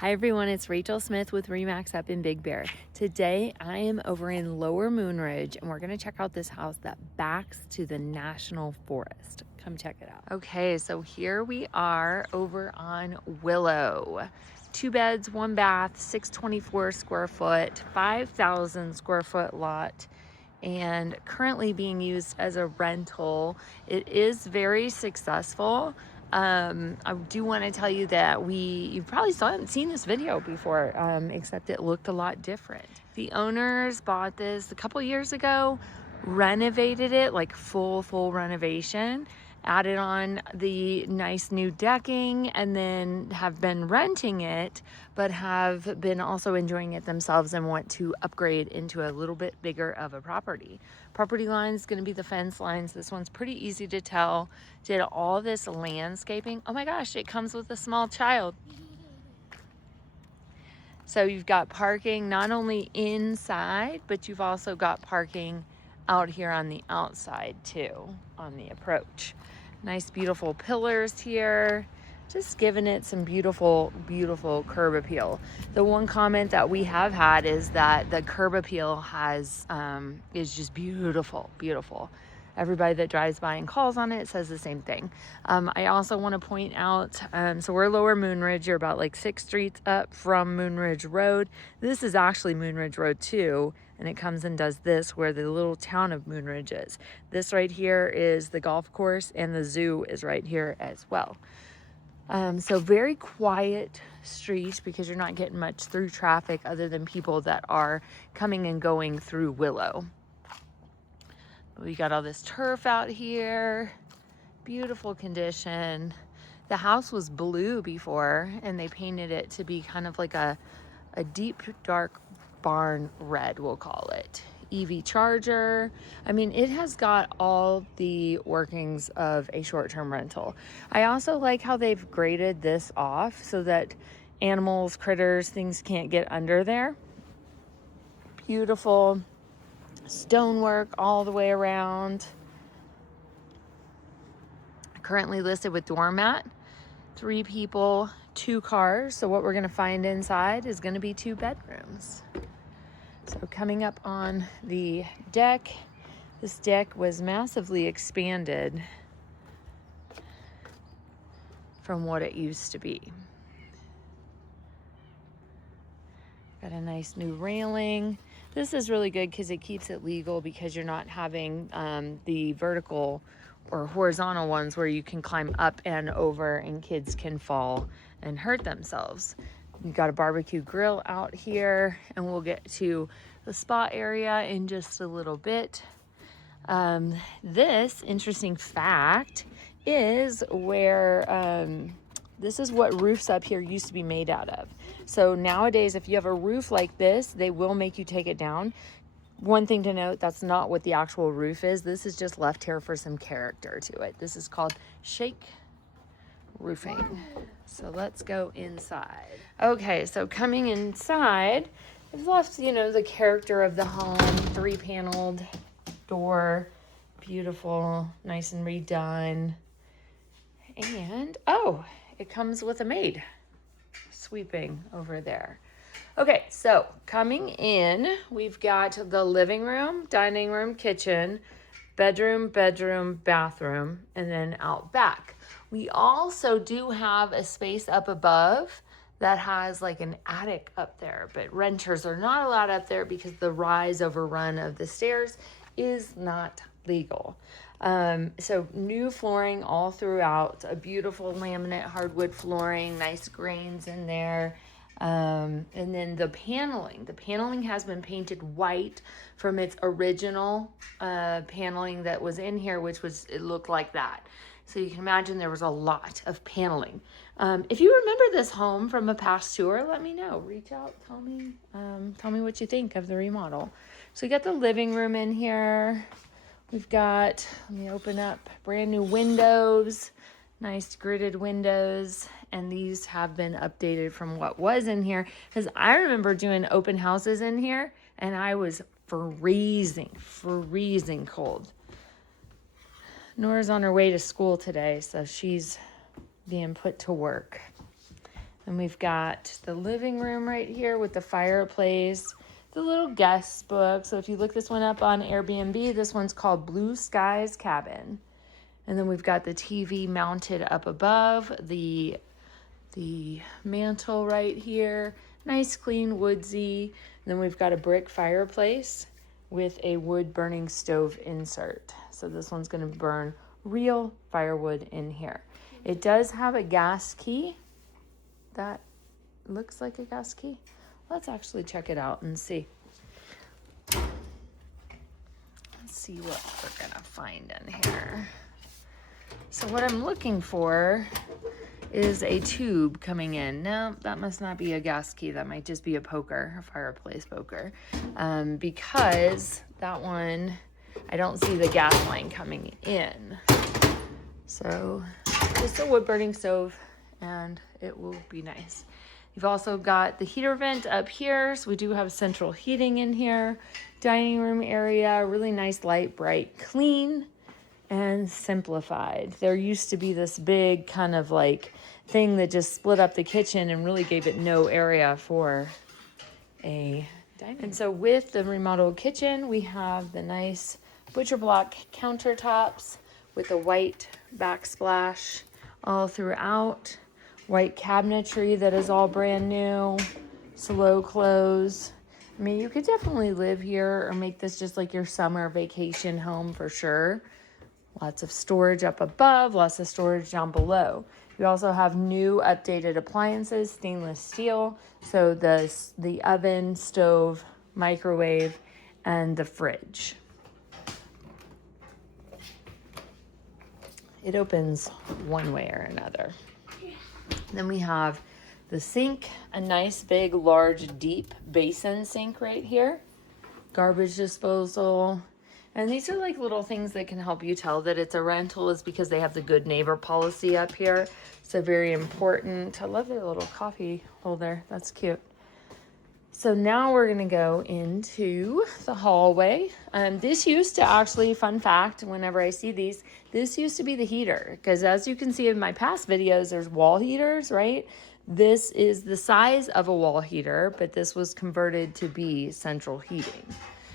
Hi everyone, it's Rachael Smith with Remax up in Big Bear. Today I am over in Lower Moonridge and we're going to check out this house that backs to the National Forest. Come check it out. Okay, so here we are over on Willow. 2 beds, 1 bath, 624 square foot, 5,000 square foot lot, and currently being used as a rental. It is very successful. I do want to tell you that you probably haven't seen this video before, except it looked a lot different. The owners bought this a couple years ago, renovated it, like full renovation, added on the nice new decking, and then have been renting it, but have been also enjoying it themselves and want to upgrade into a little bit bigger of a property. Property line is going to be the fence lines. This one's pretty easy to tell. Did all this landscaping. Oh my gosh, it comes with a small child. So you've got parking not only inside, but you've also got parking out here on the outside too, on the approach. Nice, beautiful pillars here. Just giving it some beautiful curb appeal. The one comment that we have had is that the curb appeal is just beautiful. Everybody that drives by and calls on it says the same thing. I also want to point out, so we're Lower Moonridge. You're about like 6 streets up from Moonridge Road. This is actually Moonridge Road 2, and it comes and does this where the little town of Moonridge is. This right here is the golf course, and the zoo is right here as well. So very quiet street because you're not getting much through traffic other than people that are coming and going through Willow. We got all this turf out here, beautiful condition. The house was blue before and they painted it to be kind of like a deep dark barn red, we'll call it. EV charger. I mean, it has got all the workings of a short-term rental. I also like how they've graded this off so that animals, critters, things can't get under there. Beautiful stonework all the way around. Currently listed with doormat. 3 people, 2 cars. So what we're going to find inside is going to be 2 bedrooms. So coming up on the deck, this deck was massively expanded from what it used to be. Got a nice new railing. This is really good because it keeps it legal because you're not having the vertical or horizontal ones where you can climb up and over and kids can fall and hurt themselves. You've got a barbecue grill out here, and we'll get to the spa area in just a little bit. This interesting fact is where this is what roofs up here used to be made out of. So nowadays, if you have a roof like this, they will make you take it down. One thing to note, that's not what the actual roof is. This is just left here for some character to it. This is called shake roofing. So let's go inside. Okay, so coming inside, I've left, the character of the home. 3-paneled door, beautiful, nice and redone. And, it comes with a maid sweeping over there. Okay, so coming in, we've got the living room, dining room, kitchen, bedroom, bathroom, and then out back. We also do have a space up above that has like an attic up there, but renters are not allowed up there because the rise overrun of the stairs is not legal. So new flooring all throughout, a beautiful laminate hardwood flooring, nice grains in there. And then the paneling has been painted white from its original paneling that was in here, it looked like that. So you can imagine there was a lot of paneling. If you remember this home from a past tour, let me know. Reach out, tell me what you think of the remodel. So you got the living room in here. We've got, let me open up, brand new windows, nice gridded windows. And these have been updated from what was in here. Because I remember doing open houses in here and I was freezing cold. Nora's on her way to school today, so she's being put to work. And we've got the living room right here with the fireplace, the little guest book. So if you look this one up on Airbnb, this one's called Blue Skies Cabin. And then we've got the TV mounted up above, the mantle right here, nice clean woodsy. And then we've got a brick fireplace with a wood burning stove insert. So this one's going to burn real firewood in here. It does have a gas key. That looks like a gas key. Let's actually check it out and see. Let's see what we're gonna find in here. So what I'm looking for is a tube coming in. Now, that must not be a gas key. That might just be a poker, a fireplace poker. Because that one, I don't see the gas line coming in. So just a wood burning stove and it will be nice. You've also got the heater vent up here. So we do have central heating in here. Dining room area, really nice, light, bright, clean, and simplified. There used to be this big kind of like thing that just split up the kitchen and really gave it no area for a dining. And so with the remodeled kitchen, we have the nice butcher block countertops with the white backsplash all throughout. White cabinetry that is all brand new, slow close. I mean, you could definitely live here or make this just like your summer vacation home for sure. Lots of storage up above, lots of storage down below. You also have new updated appliances, stainless steel. So the oven, stove, microwave, and the fridge. It opens one way or another. Then we have the sink, a nice big large deep basin sink right here, garbage disposal, and these are like little things that can help you tell that it's a rental is because they have the good neighbor policy up here. So very important. I love their little coffee holder, that's cute. So now we're gonna go into the hallway. This used to actually, fun fact, whenever I see these, this used to be the heater. Because as you can see in my past videos, there's wall heaters, right? This is the size of a wall heater, but this was converted to be central heating.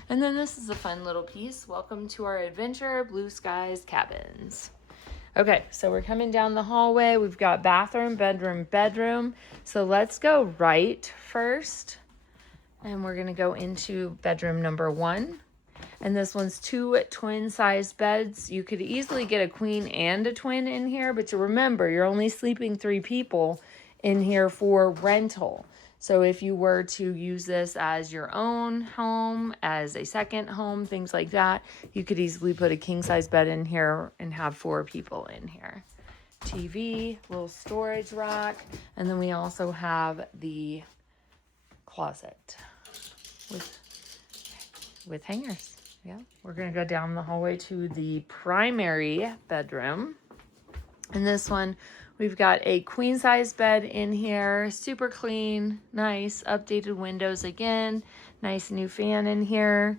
And then this is a fun little piece. Welcome to our adventure, Blue Skies Cabins. Okay, so we're coming down the hallway. We've got bathroom, bedroom, bedroom. So let's go right first. And we're gonna go into bedroom number 1. And this one's 2 twin-sized beds. You could easily get a queen and a twin in here, but you remember, you're only sleeping 3 people in here for rental. So if you were to use this as your own home, as a second home, things like that, you could easily put a king-size bed in here and have 4 people in here. TV, little storage rack, and then we also have the closet with hangers. Yeah, we're gonna go down the hallway to the primary bedroom. And this one, we've got a queen size bed in here, super clean, nice, updated windows again, nice new fan in here.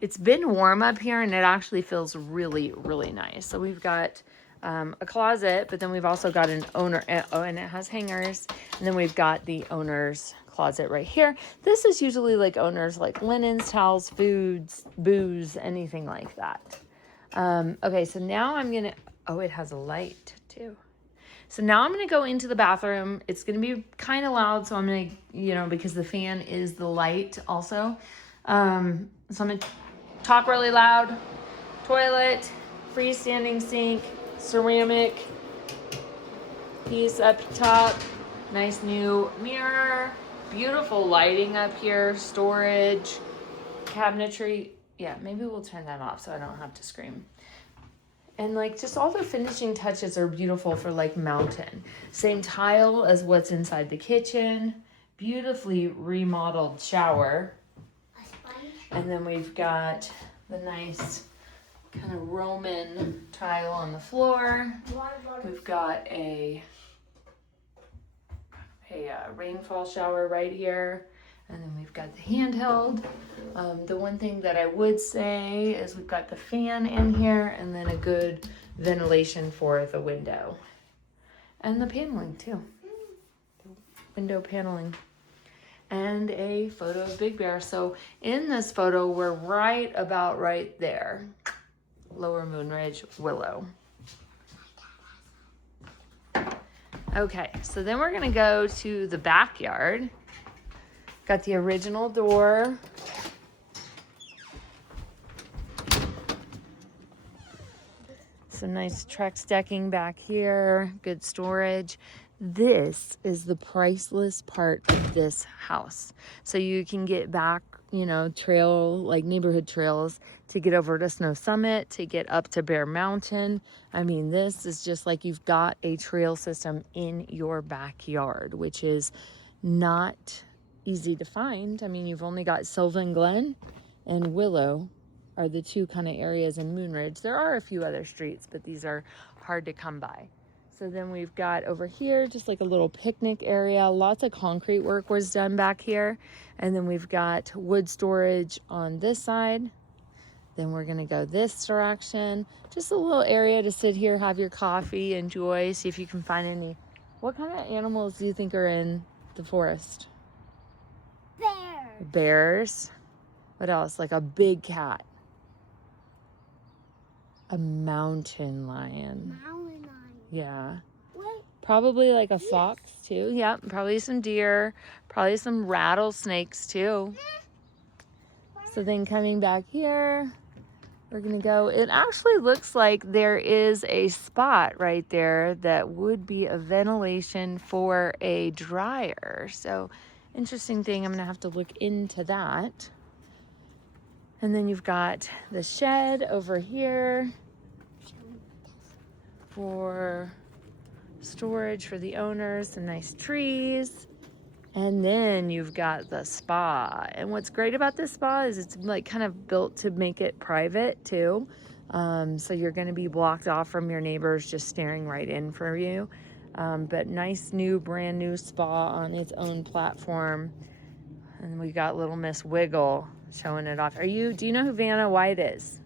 It's been warm up here and it actually feels really, really nice. So we've got a closet, but then we've also got an owner, and it has hangers. And then we've got the owner's closet right here. This is usually like owners, like linens, towels, foods, booze, anything like that. Okay, so now I'm gonna, oh, it has a light too. So now I'm gonna go into the bathroom. It's gonna be kind of loud, so I'm gonna, because the fan is the light also. So I'm gonna talk really loud. Toilet, freestanding sink, ceramic piece up top, nice new mirror, beautiful lighting up here, storage, cabinetry. Yeah, maybe we'll turn that off so I don't have to scream. And like just all the finishing touches are beautiful for like mountain. Same tile as what's inside the kitchen, beautifully remodeled shower. And then we've got the nice kind of Roman tile on the floor. We've got a rainfall shower right here. And then we've got the handheld. The one thing that I would say is we've got the fan in here and then a good ventilation for the window. And the paneling too. window paneling, and a photo of Big Bear. So in this photo, we're right there. Lower Moonridge, Willow. Okay, so then we're gonna go to the backyard. Got the original door. Some nice Trex decking back here, good storage. This is the priceless part of this house. So you can get back, you know, like neighborhood trails to get over to Snow Summit, to get up to Bear Mountain. I mean, this is just like you've got a trail system in your backyard, which is not easy to find. I mean, you've only got Sylvan Glen and Willow are the two kind of areas in Moonridge. There are a few other streets, but these are hard to come by. So then we've got over here just like a little picnic area. Lots of concrete work was done back here. And then we've got wood storage on this side. Then we're gonna go this direction. Just a little area to sit here, have your coffee, enjoy, see if you can find any. What kind of animals do you think are in the forest? Bears. Bears. What else? Like a big cat. A mountain lion. Mountain lion. Yeah. What? Probably like a fox too. Yep. Probably some deer. Probably some rattlesnakes too. So then coming back here, we're gonna go. It actually looks like there is a spot right there that would be a ventilation for a dryer. So interesting thing. I'm gonna have to look into that. And then you've got the shed over here for storage for the owners, some nice trees. And then you've got the spa. And what's great about this spa is it's like kind of built to make it private too. So you're gonna be blocked off from your neighbors just staring right in for you. But nice new, brand new spa on its own platform. And we got little Miss Wiggle showing it off. Do you know who Vanna White is?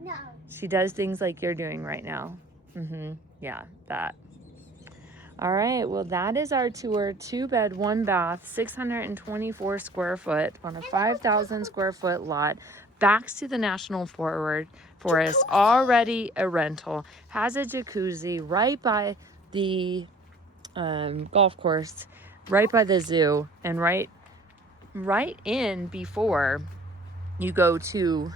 No. She does things like you're doing right now. Yeah, that. All right, well, that is our tour. 2-bed, 1-bath, 624 square foot on a 5,000 square foot lot. Backs to the National Forest, already a rental. Has a jacuzzi right by the golf course, right by the zoo, and right in before you go to,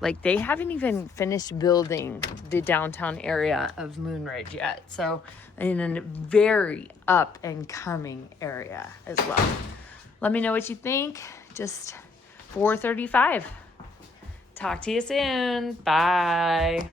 like, they haven't even finished building the downtown area of Moonridge yet. So in a very up and coming area as well. Let me know what you think. Just 4:35. Talk to you soon. Bye.